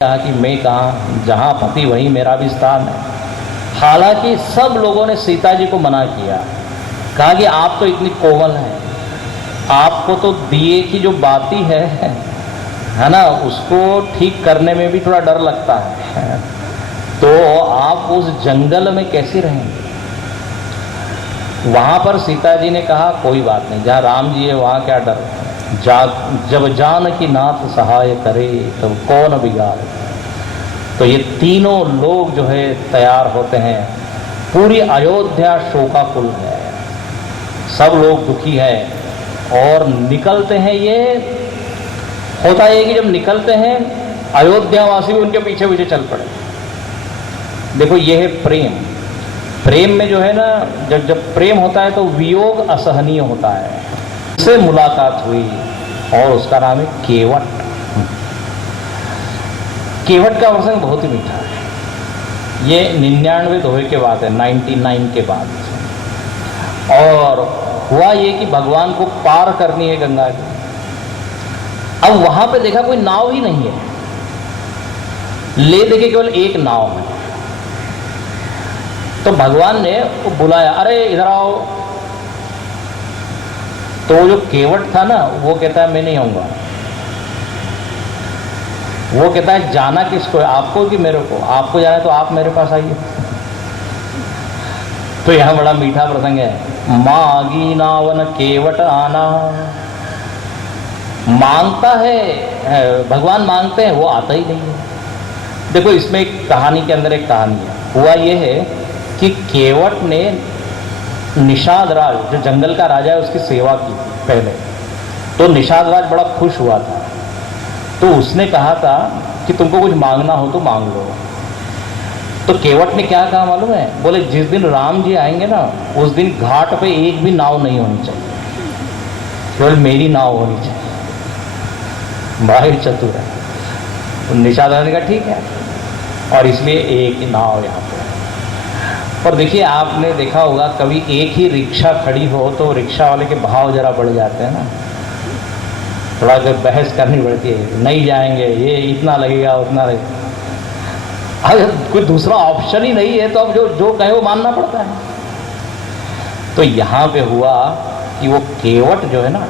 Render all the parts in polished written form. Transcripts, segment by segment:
कहा कि मैं कहाँ, जहाँ पति वहीं मेरा भी स्थान है। हालांकि सब लोगों ने सीता जी को मना किया, कहा कि आप तो इतनी कोमल हैं, आपको तो दिए की जो बाती है ना, उसको ठीक करने में भी थोड़ा डर लगता है, तो आप उस जंगल में कैसे रहेंगे। वहाँ पर सीता जी ने कहा कोई बात नहीं, जहाँ राम जी है वहाँ क्या डर, जब जानकी नाथ सहाय करे तब कौन बिगाड़े। तो ये तीनों लोग जो है तैयार होते हैं, पूरी अयोध्या शोकाकुल है, सब लोग दुखी हैं और निकलते हैं। ये होता है कि जब निकलते हैं अयोध्यावासी भी उनके पीछे पीछे चल पड़े। देखो ये है प्रेम। प्रेम में जो है ना, जब प्रेम होता है तो वियोग असहनीय होता है। उससे मुलाकात हुई और उसका नाम है केवट। केवट का प्रसंग बहुत ही मीठा है। ये 99 दोहे के बाद है, 99 के बाद। और हुआ ये कि भगवान को पार करनी है गंगा जी। अब वहां पे देखा कोई नाव ही नहीं है, ले देखे केवल एक नाव है। तो भगवान ने बुलाया, अरे इधर आओ। तो जो केवट था ना, वो कहता है मैं नहीं आऊंगा। वो कहता है जाना किसको है, आपको कि मेरे को? आपको जाना है तो आप मेरे पास आइए। तो यहां बड़ा मीठा प्रसंग है, मागी नावन केवट आना। मांगता है भगवान, मांगते हैं, वो आता ही नहीं है। देखो इसमें एक कहानी के अंदर एक कहानी है। हुआ ये है कि केवट ने निषाद राज, जो जंगल का राजा है, उसकी सेवा की पहले। तो निषाद राज बड़ा खुश हुआ था, तो उसने कहा था कि तुमको कुछ मांगना हो तो मांग लो। तो केवट ने क्या कहा मालूम है? बोले जिस दिन राम जी आएंगे ना, उस दिन घाट पे एक भी नाव नहीं होनी चाहिए, केवल मेरी नाव होनी चाहिए। बड़ा चतुर है। निषाद राज ने कहा ठीक है, और इसलिए एक ही नाव यहाँ पे। और देखिए आपने देखा होगा, कभी एक ही रिक्शा खड़ी हो तो रिक्शा वाले के भाव जरा बढ़ जाते हैं ना, थोड़ा अगर बहस करनी पड़ती है, नहीं जाएंगे, ये इतना लगेगा उतना लगेगा। अगर कोई दूसरा ऑप्शन ही नहीं है तो अब जो कहे वो मानना पड़ता है। तो यहाँ पे हुआ कि वो केवट जो है ना,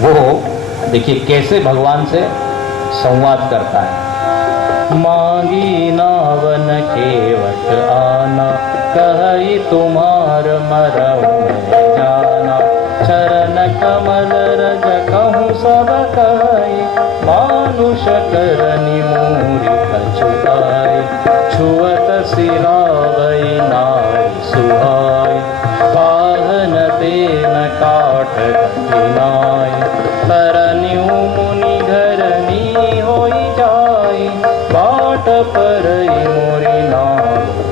वो देखिए कैसे भगवान से संवाद करता है। मांगी नावन केवट आना, कही तुम्हार मरऊ में जाना। चरण कमल रज कहूँ सब कही, मानुष करनी मूरी कछुआई। छुअत सिरावई नाई सुहाई, पाहन तेन काठ कठिनाई। तरन्यु मुनि घरनी होई जाई, बाट परई मोरी नाव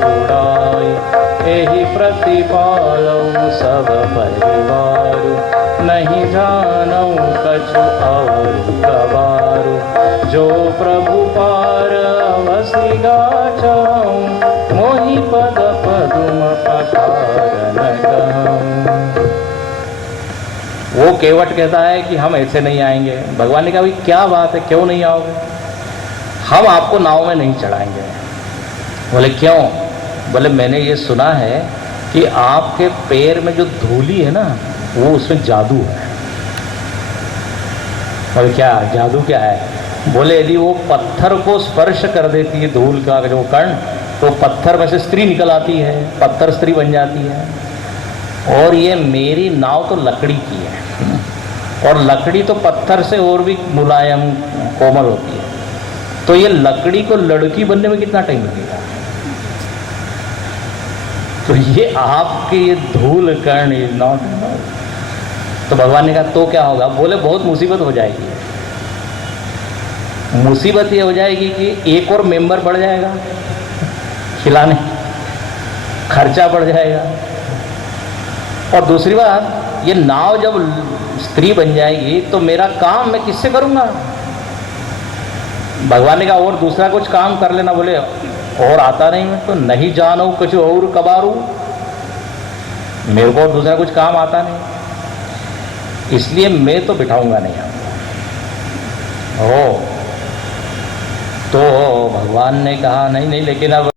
उड़ाई। एहि प्रतिपालऊ सब परिवारु, नहीं जानऊ कछु और गवारु। जो प्रभु पार अवसि गाचहूँ, मोहि पद पदुम पठार न कहूँ। वो केवट कहता है कि हम ऐसे नहीं आएंगे। भगवान ने कहा भाई क्या बात है, क्यों नहीं आओगे? हम आपको नाव में नहीं चढ़ाएंगे। बोले क्यों? बोले मैंने ये सुना है कि आपके पैर में जो धूली है ना, वो उसमें जादू है। बोले क्या जादू क्या है? बोले यदि वो पत्थर को स्पर्श कर देती है, धूल का जो कण, तो पत्थर में से स्त्री निकल आती है, पत्थर स्त्री बन जाती है। और ये मेरी नाव तो लकड़ी की है, और लकड़ी तो पत्थर से और भी मुलायम कोमल होती है। तो ये लकड़ी को लड़की बनने में कितना टाइम लगेगा? तो ये आपके ये धूल कण इज नॉट। तो भगवान ने कहा तो क्या होगा? बोले बहुत मुसीबत हो जाएगी। मुसीबत ये हो जाएगी कि एक और मेंबर बढ़ जाएगा, खिलाने खर्चा बढ़ जाएगा। और दूसरी बात, ये नाव जब स्त्री बन जाएगी तो मेरा काम मैं किससे करूंगा? भगवान ने कहा और दूसरा कुछ काम कर लेना। बोले और आता नहीं, मैं तो नहीं जानू कुछ और कबारू, मेरे को और दूसरा कुछ काम आता नहीं, इसलिए मैं तो बिठाऊंगा नहीं आपको। तो भगवान ने कहा नहीं नहीं, लेकिन अब